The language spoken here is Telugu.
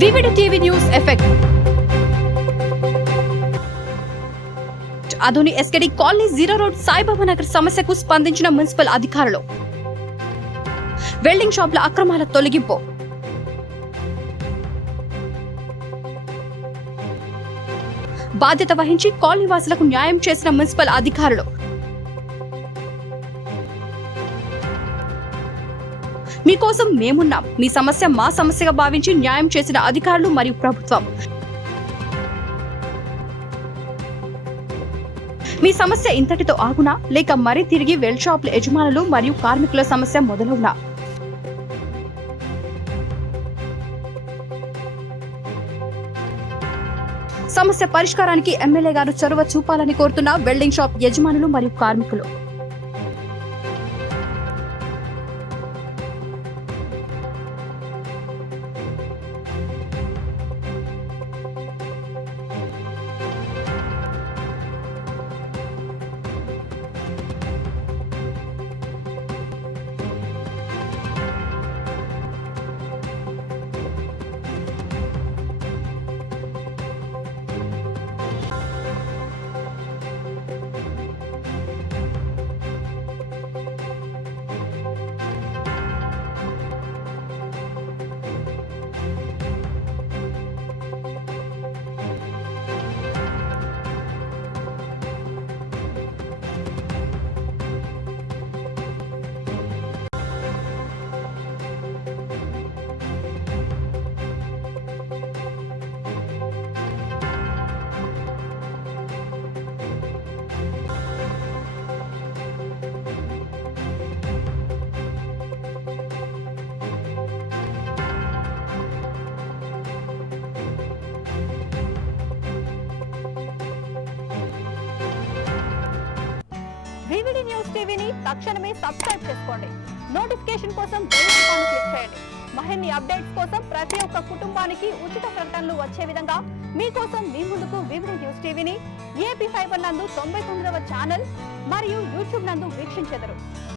VVD TV news effect Adoni SKD colony 0 road Saibaba Nagar సమస్యకు స్పందించిన మున్సిపల్ అధికారులు. వెల్డింగ్ షాపుల అక్రమాల తొలగింపు. బాధ్యత వహించి కాలనీ వాసులకు న్యాయం చేసిన మున్సిపల్ అధికారులు. మీకోసం మేమున్నాం. మీ సమస్య మా సమస్యగా భావించి న్యాయం చేసిన అధికారులు మరియు ప్రభుత్వం. మీ సమస్య ఇంతటితో ఆగునా, లేక మరీ తిరిగి వెల్డ్ షాపుల యజమానులు మరియు కార్మికుల సమస్య మొదలవునా? సమస్య పరిష్కారానికి ఎమ్మెల్యే గారు చొరవ చూపాలని కోరుతున్న వెల్డింగ్ షాప్ యజమానులు మరియు కార్మికులు. వివిడి న్యూస్ టీవీని తక్షణమే సబ్స్క్రైబ్ చేసుకోండి. నోటిఫికేషన్ కోసం బెల్ ఐకాన్ క్లిక్ చేయండి. మరిన్ని అప్డేట్స్ కోసం ప్రతి ఒక్క కుటుంబానికి ఉచిత ప్రకటనలు వచ్చే విధంగా మీకోసం మీ ముందుకు వివిడి న్యూస్ టీవీని AP ఫైబర్ నందు 99వ ఛానల్ మరియు యూట్యూబ్ నందు వీక్షించెదరు.